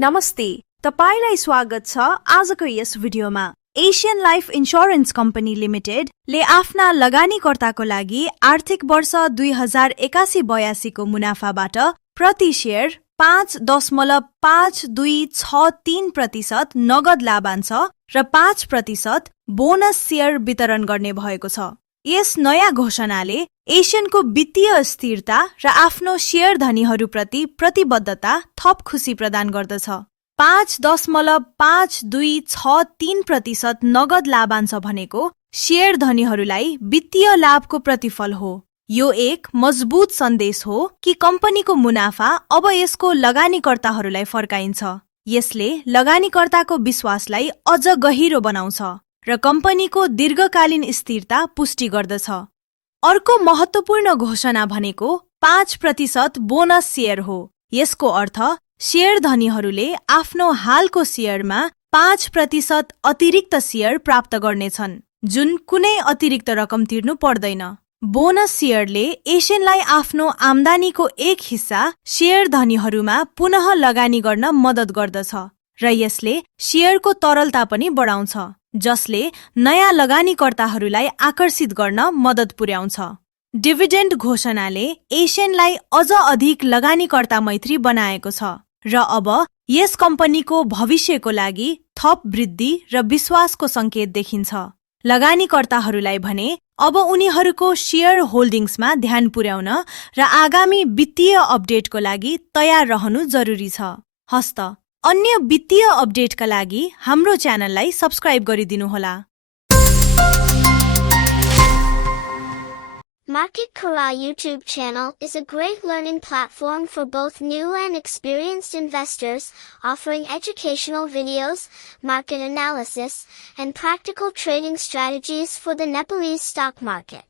नमस्ते, तपाईलाई स्वागत छ आजको यस भिडियोमा। एशियन लाइफ इन्स्योरेन्स कम्पनी लिमिटेडले आफ्ना लगानीकर्ताको लागि आर्थिक वर्ष 2081-82 को मुनाफाबाट प्रति शेयर 5.5263% नगद लाभांश र 5% बोनस शेयर वितरण गर्ने भएको छ। यस नयाँ घोषणाले एशियनको वित्तीय स्थिरता र आफ्नो शेयर धनीहरूप्रति प्रतिबद्धता थप खुशी प्रदान गर्दछ। 5.5263% नगद लाभांश भनेको शेयर धनीहरूलाई वित्तीय लाभको प्रतिफल हो। यो एक मजबुत सन्देश हो कि कम्पनीको मुनाफा अब यसको लगानीकर्ताहरूलाई फर्काइन्छ। यसले लगानीकर्ताको विश्वासलाई अझ गहिरो बनाउँछ र कम्पनीको दीर्घकालीन स्थिरता पुष्टि गर्दछ। अर्को महत्त्वपूर्ण घोषणा भनेको 5% बोनस शेयर हो। यसको अर्थ शेयर धनीहरूले आफ्नो हालको शेयरमा 5% अतिरिक्त शेयर प्राप्त गर्नेछन्, जुन कुनै अतिरिक्त रकम तिर्नु पर्दैन। बोनस शेयरले एशियनलाई आफ्नो आम्दानीको एक हिस्सा शेयर धनीहरूमा पुनः लगानी गर्न मद्दत गर्दछ र यसले शेयरको तरलता पनि बढाउँछ, जसले नयाँ लगानीकर्ताहरूलाई आकर्षित गर्न मद्दत पुर्याउँछ। डिभिडेन्ड घोषणाले एशियनलाई अझ अधिक लगानीकर्ता मैत्री बनाएको छ र अब यस कम्पनीको भविष्यको लागि थप वृद्धि र विश्वासको संकेत देखिन्छ। लगानीकर्ताहरूलाई भने अब उनीहरूको शेयर होल्डिङ्समा ध्यान पुर्याउन र आगामी वित्तीय अपडेटको लागि तयार रहनु जरुरी छ। हस्त अन्य वित्तीय अपडेटका लागि हाम्रो च्यानललाई सब्स्क्राइब गरिदिनुहोला। Market Kara YouTube channel is a great learning platform for both new and experienced investors, offering educational videos, market analysis, and practical trading strategies for the Nepalese stock market.